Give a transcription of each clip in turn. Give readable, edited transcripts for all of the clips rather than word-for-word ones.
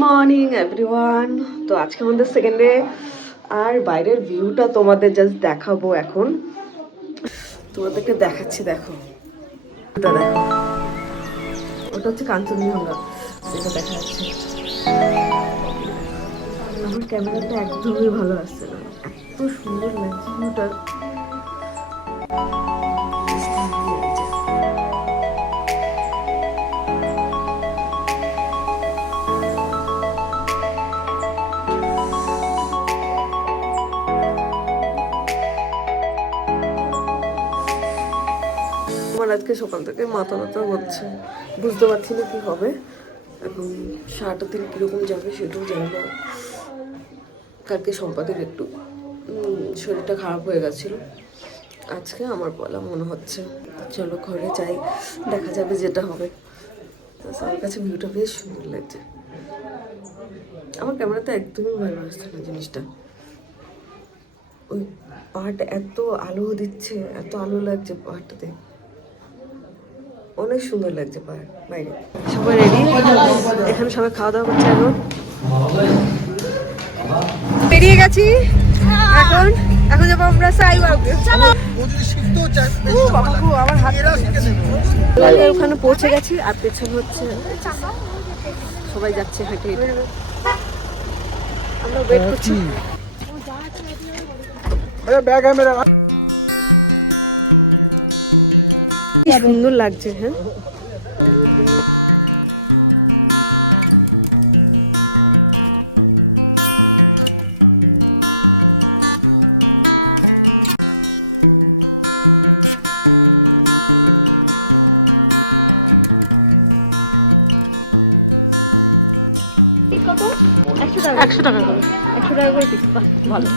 Morning everyone. তো আজকে আমাদের সেকেন্ড ডে, আর বাইরের ভিউটা তোমাদের জাস্ট দেখাবো। এখন তোমাদেরকে দেখাচ্ছি, দেখো ওটা, দেখো ওটা হচ্ছে কাঞ্চনজঙ্ঘা, এটা দেখা যাচ্ছে। আমার ক্যামেরাটা একদমই ভালো আসছে না, এত সুন্দর লাগছে ভিউটা। আমার আজকে সকাল থেকে মাথা ব্যথা হচ্ছে, বুঝতে পারছি না কি হবে। এখন সারাটা দিন কীরকম যাবে সেটাও জানি না। কালকে সম্পাদের একটু শরীরটা খারাপ হয়ে গেছিলো, আজকে আমার বলা মনে হচ্ছে। চলো ঘরে যাই, দেখা যাবে যেটা হবে। আমার কাছে ভিউটা বেশ সুন্দর লাগছে। আমার ক্যামেরাতে একদমই ভালো আসছে না জিনিসটা। ওই পাহাড়টা এত আলো দিচ্ছে, এত আলো লাগছে পাহাড়টাতে, অনেক সুন্দর লাগছে পাহাড়। বাইরে সবাই রেডি, এখানে সবাই খাওয়া দাওয়া করছে। এখন বেরিয়ে গেছি, এখন এখন যাবো আমরা সাইওয়াকে। আমার হাত ওখানে পৌঁছে গেছি, আর পেছনে হচ্ছে সবাই যাচ্ছে হেঁটে হেঁটে। আমরা ওয়েট করছি। কি সুন্দর লাগছে। হ্যাঁ, কত? 100 টাকা করে। 100 টাকা করে পিস, ভালো।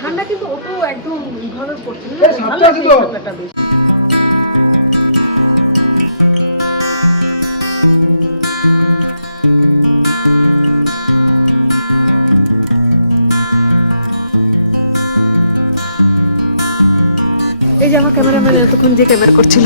ঠান্ডা কিন্তু অত একদম ভাবে পড়ছে না, ভালো লাগছে বেশ। এই যে আমার ক্যামেরাম্যান এতক্ষণ যে ক্যামেরা করছিল,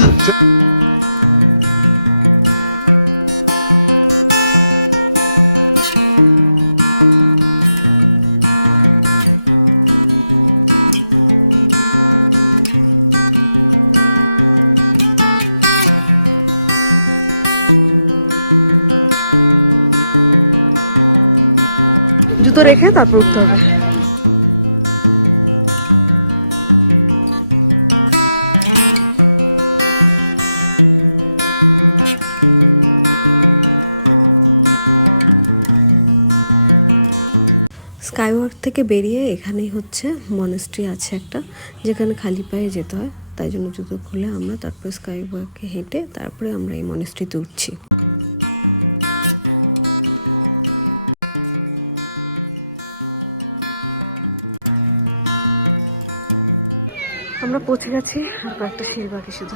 জুতো রেখে তারপর উঠতে হবে। স্কাইওয়াক থেকে বেরিয়ে এখানেই হচ্ছে মনেস্ট্রি আছে একটা, যেখানে খালি পায়ে যেতে হয়। তাই জন্য জুতো খুলে আমরা তারপরে স্কাইওয়াকে হেঁটে তারপরে আমরা এই মনেস্ট্রিতে উঠছি। আমরা পৌঁছে গেছি, আর কয়েকটা সিঁড়ি বাকি শুধু।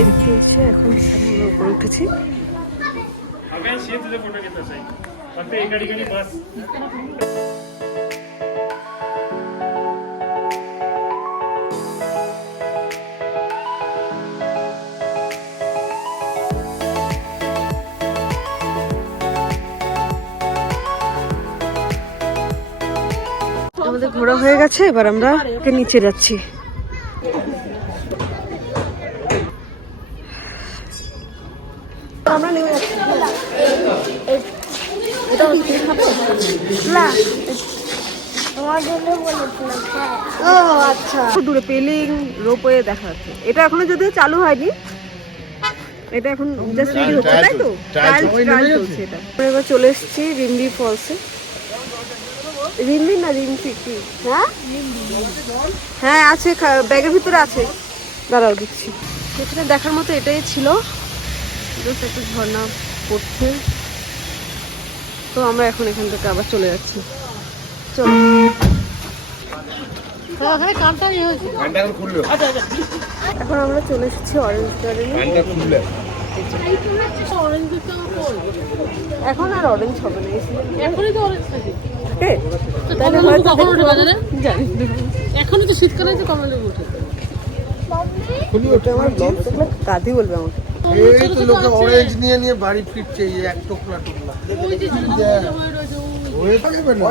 এদিকে এসে এখন আমরা উপরে উঠেছি। আমাদের ঘোরা হয়ে গেছে, এবার আমরা নিচে যাচ্ছি। আমরা নেমে যাচ্ছি। ও আচ্ছা, দূরে পেলিং রোপওয়ে দেখা যাচ্ছে। এটা এখনো যদিও চালু হয়নি, এটা এখন জাস্ট রেডি হচ্ছে, তাই তো? ট্রায়াল চলছে এটা। আমরা এবার চলে এসেছি রিম্বি ফলসে। রিম্বি না রিম্পি কি? হ্যাঁ হ্যাঁ আছে, ব্যাগের ভিতরে আছে, দাঁড়াও দিচ্ছি। এখানে দেখার মতো এটাই ছিল, জাস্ট একটা ঝর্ণা পড়ছে। তো আমরা এখন এখান থেকে আবার চলে যাচ্ছি। চলো এখন আমরা চলে এসেছি অরেঞ্জ গার্ডেনে। এখন আর অরেঞ্জ হবে না, এখনই তো অরেঞ্জ থাকে। তাহলে হয়তো জানি এখনই তো শীতকালে তো কমলা উঠে। ওটা আমার ব্লগ দেখলে কাঁদি বলবে আমাকে। এই তো লোকে অরেঞ্জ নিয়ে নিয়ে বাড়ি ফিরছে, এই এক টুকরা টুকরা ওই যে ছোট ছোট জমা রয়েছে ওই। হয়ে থাকবে না।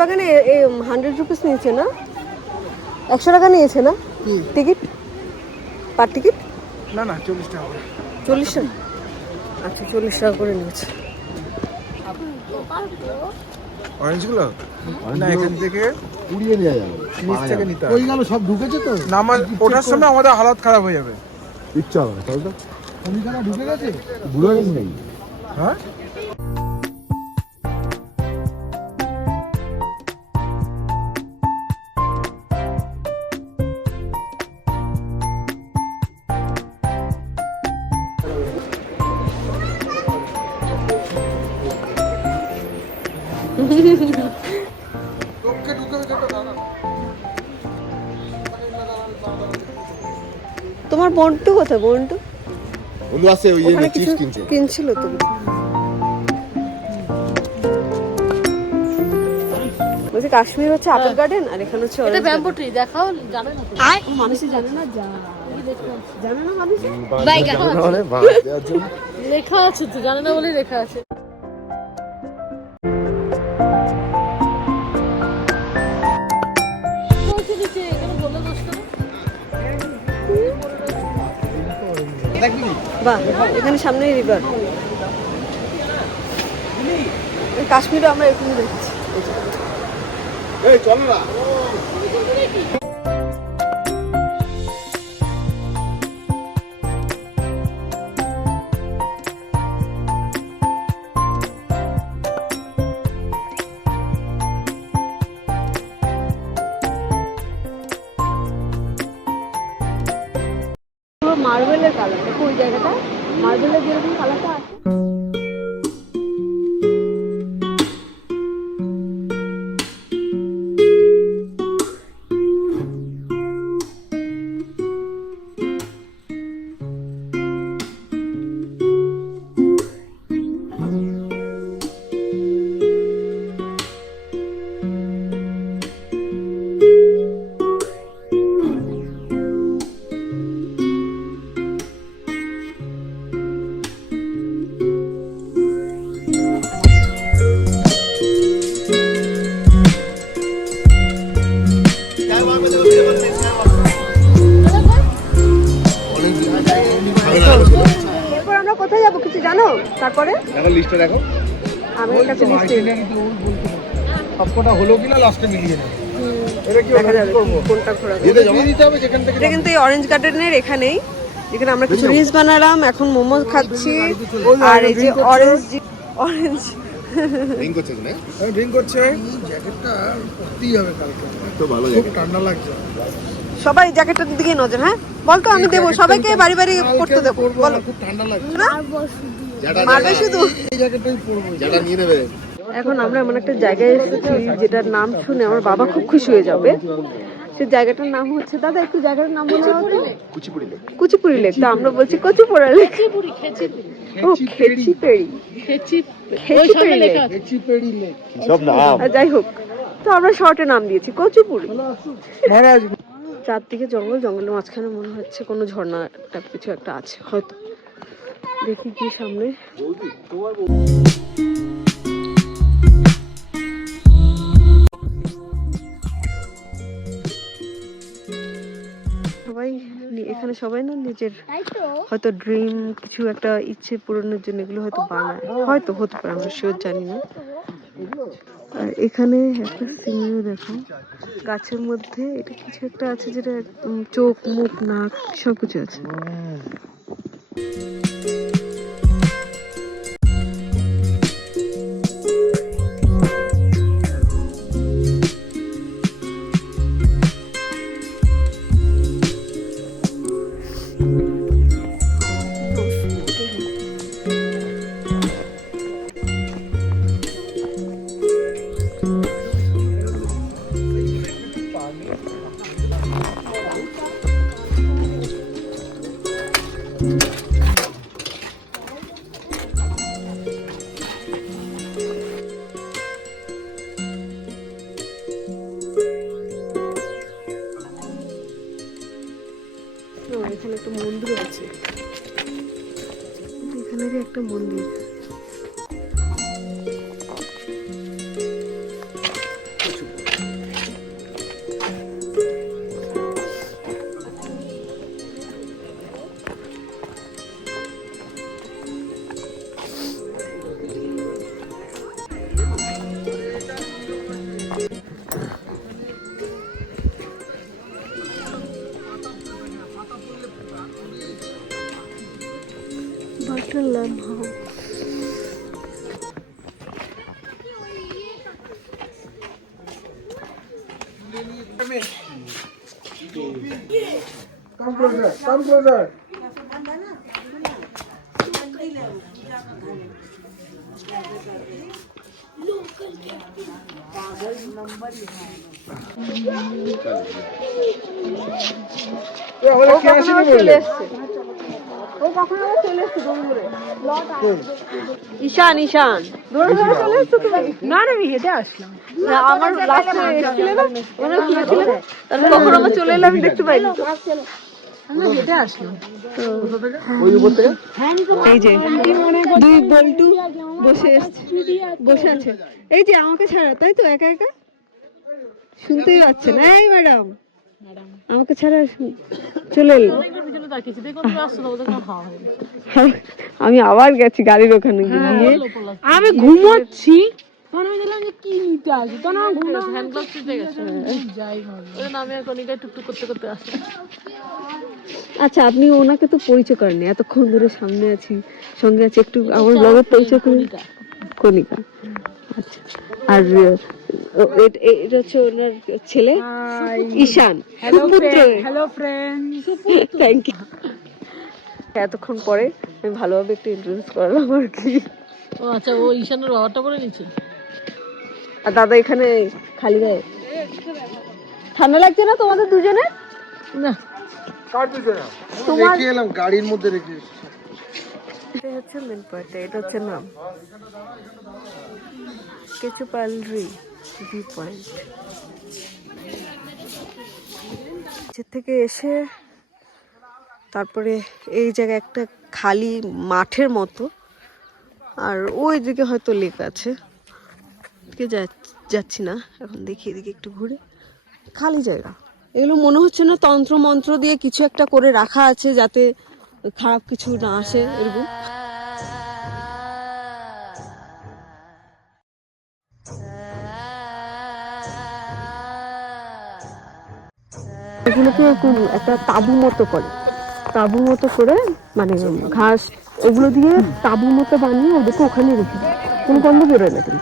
বাগানে 100 রুপিস নিয়েছে না, 100 টাকা নিয়েছে না টিকিট, পার টিকিট? না না 40 টাকা করে। 40 টাকা? আচ্ছা 40 টাকা করে নিয়েছে। অরেঞ্জ গুলো না এখান থেকে উড়িয়ে নিয়ে যাবে, নিচ থেকে নিতে হবে। ওই গেল সব ঢুকেছে তো, নামা ওঠার সময় আমাদের হালত খারাপ হয়ে যাবে। ইচ্ছা হবে তাহলে তো ভূমিকাটা ঢুকে গেছে, বুড়ো গেছে নেই। হ্যাঁ তোমার বন্টু কোথায়? বন্টু বন্ধু আছে ওই ওখানে কিছু চিপস কিনছে। কিনছিল তো। বলছি কাশ্মীর হচ্ছে আপেল গার্ডেন আর এখানে হচ্ছে এটা orange ব্যাম্বু ট্রি দেখাও, জানে না তো। garden। মানুষই জানে না, জানে না মানুষ। মানে ভাত দেওয়ার জন্য লেখা আছে তো, জানে না বলেই লেখা আছে। বলছে নিচে, এখানে বলে দোষ করো। বাহ, এখানে সামনেই রিভার। কাশ্মীরে আমরা এরকম দেখছি। এই চল না। পুরো মার্বেলের কালার, দেখো ওই জায়গাটা মার্বেলের যেরকম কালারটা আছে। এরপর আমরা কোথায় যাবো কিছু জানো? তারপরে এখন লিস্টটা দেখো। আমি একটা জিনিস সবকটা হলো কিনা লাস্টে মিলিয়ে নেব। এটা কি দেখা যাবে করব? কোনটা ঘোরা যাবে। যেতে জমা দিতে হবে যেখান থেকে। এটা কিন্তু এই অরেঞ্জ গার্ডেনের এখানেই, যেখানে আমরা কিছু রিলস বানালাম, এখন মোমো খাচ্ছি। আর এই যে অরেঞ্জ রিং করছে না? ড্রিঙ্ক করছে। জ্যাকেটটা পরতেই হবে কালকে, তো ভালো খুব জায়গা। ঠান্ডা লাগছে। সবাই জ্যাকেটের দিকে নজর। হ্যাঁ বল তো, আমি দেবো সবাইকে, বাড়ি বাড়ি পড়তে দেবো। পরবো বলো না, খুব ঠান্ডা লাগছে। না যেটা মারবে শুধু। এই জ্যাকেটটাই পরবো। যেটা নিয়ে নেবে। এখন আমরা এমন একটা জায়গায় এসেছি যেটার নাম শুনে আমার বাবা খুব খুশি হয়ে যাবে। সে জায়গাটার নাম হচ্ছে, দাদা একটু জায়গাটার নাম বলে দাও তো। কুচিপুড়ি লেক। কুচিপুড়ি লেক। তো আমরা বলছি কচুপুরা লেক। খেচিপুরি, খেচিপুরি, ও খেচিপেড়ি, ওই সামনে খেচিপেড়ি লেক। লেখা আছে। চিপেড়ি লেক। সব নাম। আর যাই হোক, তো আমরা শর্টে নাম দিয়েছি কচুপুরি। মহারাজ চারদিকে জঙ্গল, জঙ্গলের মাঝখানে মনে হচ্ছে কোনো ঝর্ণা টাইপ কিছু একটা আছে হয়তো। দেখি কি সামনে। সবাই এখানে সবাই না নিজের হয়তো ড্রিম কিছু একটা ইচ্ছে পূরণের জন্য এগুলো হয়তো বানায়, হয়তো হতে পারে, আমরা শিওর জানি না। আর এখানে একটা সিনারি দেখো, গাছের মধ্যে এটা কিছু একটা আছে যেটা একদম চোখ মুখ নাক সবকিছু আছে। এখানে একটা মন্দির আছে, এখানে একটা মন্দির। বাটারলাম house. Come closer, come closer. Ishan Ishan ধরে ধরে চলে এসছো তুমি? না না আমি হেঁটে আসলাম। আমার লাস্টে এসেছিলে না, মনে হচ্ছিল না, তাহলে কখন আমার চলে এলাম আমি দেখতে পাইনি তো। আমরা হেঁটে আসলাম। ওই উপর থেকে এই যে দুই বল্টু বসে আছে, এই যে আমাকে ছাড়া, তাই তো একা একা শুনতেই পাচ্ছে না। এই ম্যাডাম আমাকে ছাড়া চলে এলো। আমি আবার গেছি গাড়ির ওখানে গিয়ে, আমি ঘুমোচ্ছি তখন আমি দেখলাম যে কি নিতে আসবে, তখন আমার ঘুমটা হ্যান্ড গ্লাভস নিতে গেছে। যাই হোক আমি আর কনিকা টুকটুক করতে করতে আসি। আচ্ছা আপনি ওনাকে তো পরিচয় করেননি, এতক্ষণ ধরে সামনে আছি সঙ্গে আছি, একটু আমার ব্লগের পরিচয় করি। কনিকা, আচ্ছা। আর এটা হচ্ছে ওনার ছেলে Ishan. Hello friend. Thank you. এতক্ষণ পরে আমি ভালোভাবে একটু ইন্ট্রোডিউস করলাম আর কি। ও আচ্ছা, ও ঈশানের বাবারটা করে নিচ্ছে। আর দাদা এখানে খালি গায়ে। ঠান্ডা লাগছে না তোমাদের দুজনে? না কার দিতে না, রেখে এলাম গাড়ির মধ্যে রেখে এসেছি। এটা হচ্ছে মেন পয়েন্ট, এটা হচ্ছে নাম কেচুপালরি ভিউ পয়েন্ট। থেকে এসে তারপরে এই জায়গায় একটা খালি মাঠের মতো, আর ওই দিকে হয়তো লেক আছে, যাচ্ছি না এখন, দেখি এদিকে একটু ঘুরে। খালি জায়গা, এগুলো মনে হচ্ছে না তন্ত্র মন্ত্র দিয়ে কিছু একটা করে রাখা আছে যাতে খারাপ কিছু না আসে, এরকম। এগুলোকে একটা তাবু মতো করে, তাবু মতো করে মানে ঘাস এগুলো দিয়ে তাবু মতো বানিয়ে ওদেরকে ওখানে রেখে দেয়, কোনো গন্ধ বেরোয় না। কিন্তু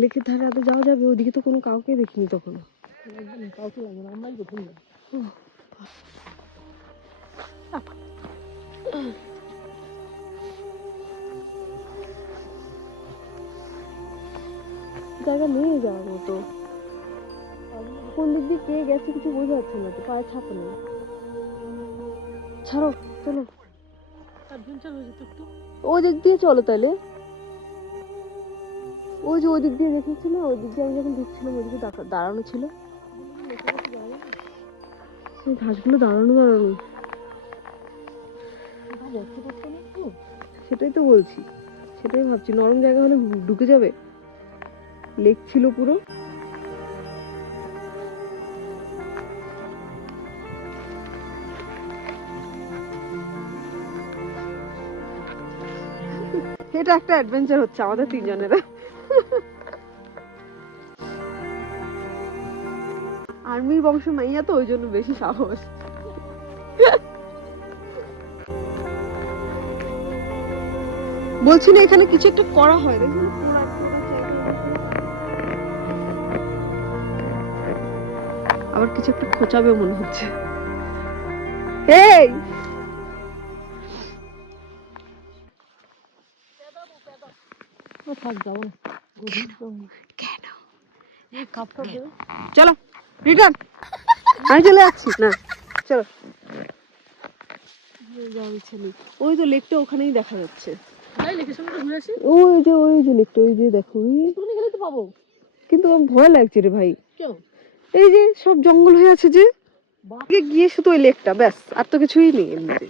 লেকের ধারে আগে যাওয়া যাবে, ওদিকে তো কোনো কাউকে দেখিনি তখন। কাউকে লাগে না, আমরাই প্রথম যাই। জায়গা নিয়ে যাওয়ার মতো, কোন দিক দিয়ে কে গেছে কিছু বোঝা যাচ্ছে না তো, পায়ে ছাপে নেই। ছাড়ো, চলো ওই দিক দিয়ে চলো তাহলে। ওই যে ওই দিক দিয়ে দেখেছি না, ওই দিক দিয়ে আমি যখন ঢুকছিলাম ওইদিকে দাঁড়ানো ছিল, ঘাসগুলো দাঁড়ানো দাঁড়ানো। সেটাই তো বলছি, সেটাই ভাবছি, নরম জায়গা হলে ঢুকে যাবে। লেক ছিল পুরো। এটা একটা অ্যাডভেঞ্চার হচ্ছে আমাদের তিনজনের। আর্মির বংশ মাইয়া তো ওই জন্য বেশি সাহস। বলছি না এখানে কিছু একটা করা হয়, দেখুন আবার কিছু একটা খোঁচাবে মনে হচ্ছে। এই চলো রিটার্ন, আমি চলে যাচ্ছি না, চলো। ওই তো লেকটা ওখানেই দেখা যাচ্ছে, ওই যে লেকটা, ওই যে দেখো, পাবো। কিন্তু আমার ভয় লাগছে রে ভাই, এই যে সব জঙ্গল হয়ে আছে যে, গিয়ে শুধু ওই লেকটা ব্যাস, আর তো কিছুই নেই এমনিতে।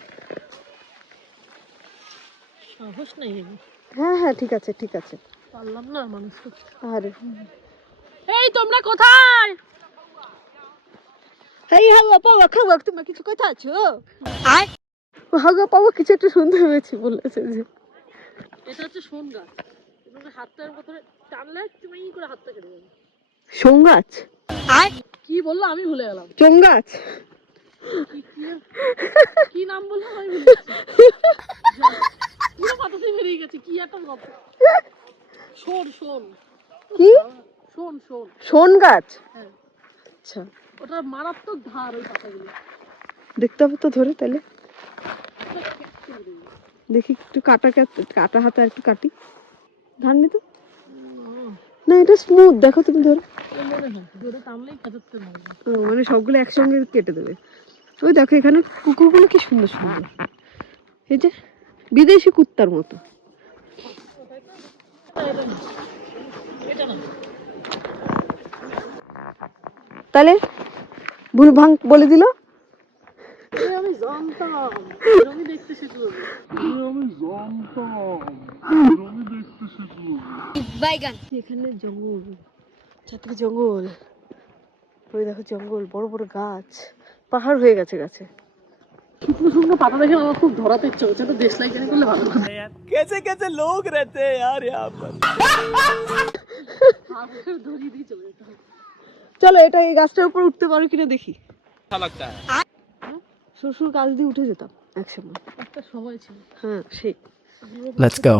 হ্যাঁ হ্যাঁ ঠিক আছে ঠিক আছে, পারলাম না মানুষ। আরে এই তোমরা কোথায়? এই হাওয়া পাওয়া খাওয়া, তোমার কিছু কথা আছে? হাওয়া পাওয়া কিছু একটা শুনতে পেয়েছি বলেছে যে এটা হচ্ছে শোন গাছ, হাতটা কথা টানলে তুমি করে হাতটা কেটে যাবে। শোন গাছ? কি বললো আমি ভুলে গেলাম। চোং গাছ? কি নাম বললো আমি ভুলে গেছি, পুরো মাথাতেই বেরিয়ে গেছে কি একটা গল্প। শোন শোন কি? শোন শোন শোন গাছ? হ্যাঁ আচ্ছা, ওটার মারাত্মক ধার ওই পাতাগুলো। দেখতে হবে তো ধরে, তাহলে দেখি একটু কাটা হাতে একটু কাটি, ধার নি তো না, এটা স্মুথ, দেখো তুমি ধরে। মানে সবগুলো একসঙ্গে কেটে দেবে। ওই দেখো এখানে কুকুরগুলো কি সুন্দর সুন্দর, এই যে বিদেশি কুত্তার মতো। তাহলে ভুল ভাঙ বলে দিল। আমি জানতাম আমি দেখতে শিখলো, এখানে জঙ্গল, চারদিকে জঙ্গল, ওই দেখো জঙ্গল, বড় বড় গাছ, পাহাড় হয়ে গেছে গাছে। শুকনো শুকনো পাতা দেখে আমার খুব ধরাতে ইচ্ছে হচ্ছে, তো দেশ লাইক করলে ভালো হবে। कैसे कैसे लोग रहते हैं यार यहाँ पर। ধরিয়ে দিয়ে চলে যেতে হবে। চলো এটা এই গাছটার উপর উঠতে পারো কিনা দেখি। अच्छा लगता है। শ্বশুর গাছ দিয়ে উঠে যেতাম একসময়। একটা সময় ছিল। হ্যাঁ সেই। Let's go.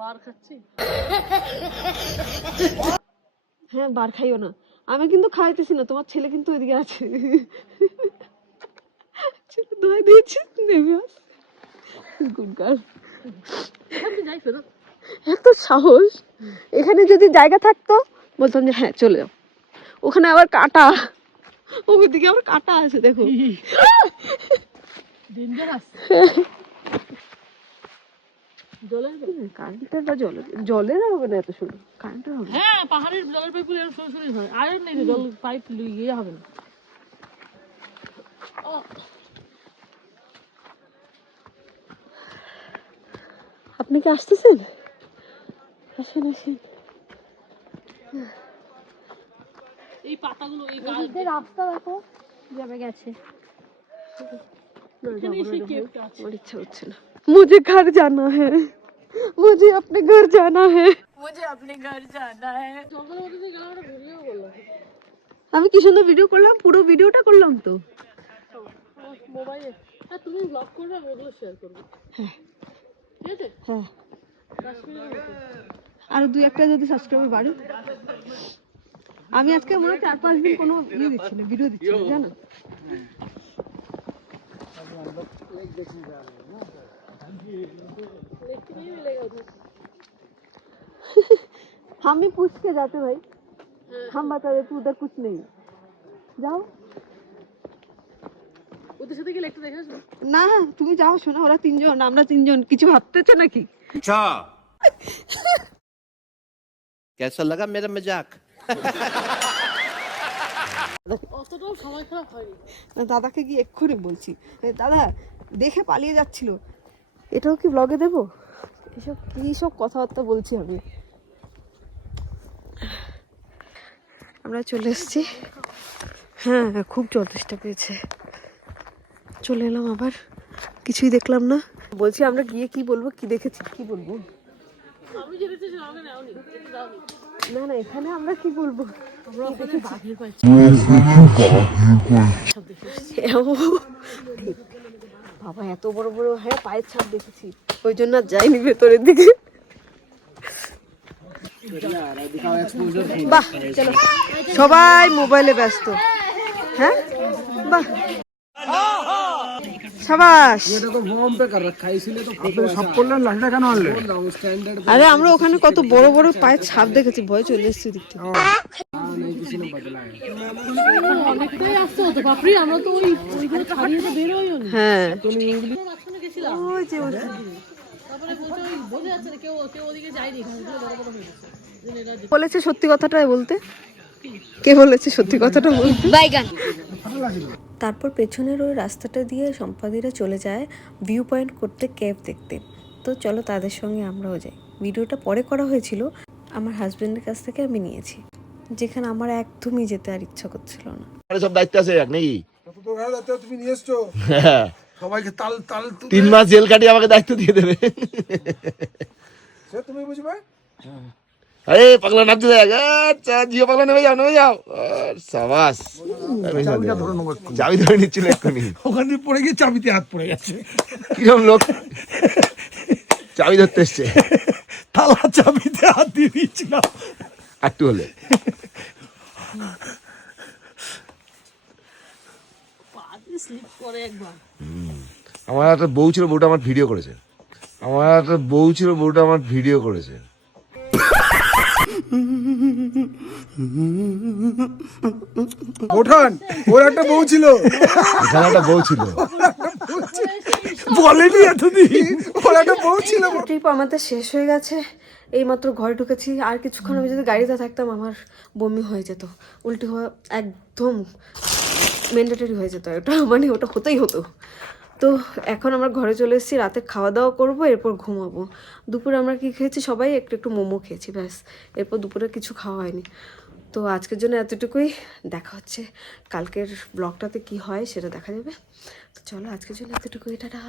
বার খাচ্ছি। হ্যাঁ বার খাইও না, আমি কিন্তু খাইতেছি না, তোমার ছেলে কিন্তু ওইদিকে আছে, ছেলে দোয়া দিয়েছে নেমে আস। Good girl. এখানে যাই ফেরত। এত সাহস, এখানে যদি জায়গা থাকতো বলতাম যে হ্যাঁ চলে যাও, ওখানে আবার কাটা, ওইদিকে আবার কাটা আছে দেখো। ডেঞ্জারাস। জলের কারেন্টের বা জলের হবে না এত শুরু, কারেন্টের হবে। হ্যাঁ পাহাড়ের জলের পাইপ এর সরাসরি হয়, আয়রন নেই জল পাইপ ইয়ে হবে না। আপনি কি আসতেছেন? আসেন আসেন। এই পাতাগুলো এই রাস্তা দেখো যাবে গেছে। আমার ইচ্ছা হচ্ছে না। मुझे घर जाना है, मुझे अपने घर जाना है, मुझे अपने घर जाना है। জঙ্গলের মধ্যে দিয়ে গেলাম, একটা ভিডিও করলাম। আমি কি সুন্দর ভিডিও করলাম, পুরো ভিডিওটা করলাম তো মোবাইলে। হ্যাঁ তুমি ব্লগ করবে, আমি ওগুলো শেয়ার করবো। হ্যাঁ ঠিক আছে। হ্যাঁ, কাশ্মীরের মতো। আর দুই একটা যদি সাবস্ক্রাইবার বাড়ে। আমি আজকে মনে হয় 4-5 দিন কোনো ইয়ে দিচ্ছি না, ভিডিও দিচ্ছি না, জানো। हम ही पूछ के जाते भाई, हम बता देते उधर कुछ नहीं, যাও। ওদের সাথে গেলে একটু দেখে আসবো। না তুমি যাও, শোনো ওরা তিনজন, আমরা তিনজন, কিছু ভাবতেছে নাকি? अच्छा। कैसा लगा मेरा मजाक? অতটাও সময় খারাপ হয়নি। দাদাকে গিয়ে এক্ষুনি বলছি, দাদা দেখে পালিয়ে যাচ্ছিল, এটাও কি ব্লগে দেবো? এসব কি সব কথাবার্তা বলছি আমি। আমরা চলে এসেছি হ্যাঁ খুব জল তেষ্টা পেয়েছে। চলে এলাম আবার, কিছুই দেখলাম না। বলছি আমরা গিয়ে কি বলবো, কি দেখেছি কি বলবো? আমি যেতে চাইছিলাম আমাকে নাওনি, একটু দাওনি। না না, এখানে আমরা কি বলবো? আমরা ওখানে বাঘের পাইছি। বাবা এত বড় বড়, হ্যাঁ পায়ের ছাপ দেখেছি, ওই জন্য আর যাইনি ভেতরের দিকে। বাহ চলো, সবাই মোবাইলে ব্যস্ত। হ্যাঁ বাহ, সাবাস। আরে আমরা ওখানে কত বড় বড় পায়ের ছাপ দেখেছি, ভয় চলে এসেছি দেখতে। অনেকটাই আসতে হতো বাপরি, আমরা তো ওইগুলো ছাড়িয়ে তো বের হইও না। হ্যাঁ মাঝখানে গেছিলাম, ওই যে ওই- তারপরে বলছে ওই বোঝা যাচ্ছে না, কেউ কেউ ওদিকে যায়নি, ঘাসগুলো বড় বড় হয়ে গেছে। বলেছে সত্যি কথাটা বলতে, কে বলেছে সত্যি কথাটা বলতে? বাইগান। তারপর পেছনের ওই রাস্তাটা দিয়ে সম্পাদিরা চলে যায় ভিউ পয়েন্ট করতে, কেভ দেখতে। তো চলো তাদের সঙ্গে আমরাও যাই। ভিডিওটা পরে করা হয়েছিল, আমার হাজবেন্ডের কাছ থেকে আমি নিয়েছি, যেখানে আমার একদমই যেতে আর ইচ্ছা করছিল না। সব দায়িত্ব আছে এক নাকি? তো ঘরে দায়িত্ব তুমি নিয়ে এসছো, সবাইকে তাল তাল 3 মাস জেল কাটিয়ে আমাকে দায়িত্ব দিয়ে দেবে। সে তুমি বুঝবে। আরে পাগলা নাচতে দেখ, আচ্ছা জিও পাগলা নেমে যাও। সাবাস, চাবি ধরে নিচ্ছিল এক্ষুনি। ওখান থেকে পড়ে গিয়ে চাবিতে হাত পড়ে গেছে, কিরম লোক চাবি ধরতে এসছে, তালা চাবিতে হাত দিয়ে দিয়েছিলাম। একটু হলে স্লিপ করে একবার। আমার একটা বউ ছিল, বউটা আমার ভিডিও করেছে। ওঠান, ওর একটা বউ ছিল, এখানে একটা বউ ছিল, বলেনি এতদিন ওর একটা বউ ছিল। ট্রিপ আমাদের শেষ হয়ে গেছে, এইমাত্র ঘরে ঢুকেছি। আর কিছুক্ষণ আমি যদি গাড়িতে থাকতাম আমার বমি হয়ে যেত, উল্টি হওয়া একদম ম্যান্ডেটরি হয়ে যেত, ওটা মানে ওটা হতেই হতো। তো এখন আমরা ঘরে চলে এসেছি, রাতে খাওয়া দাওয়া করবো, এরপর ঘুমাবো। দুপুরে আমরা কি খেয়েছি, সবাই একটু একটু মোমো খেয়েছি, ব্যাস। এরপর দুপুরে কিছু খাওয়া হয়নি। তো আজকের জন্য এতটুকুই, দেখা হচ্ছে কালকের ব্লগটাতে কি হয় সেটা দেখা যাবে। তো চলো আজকের জন্য এতটুকুই, টাটা।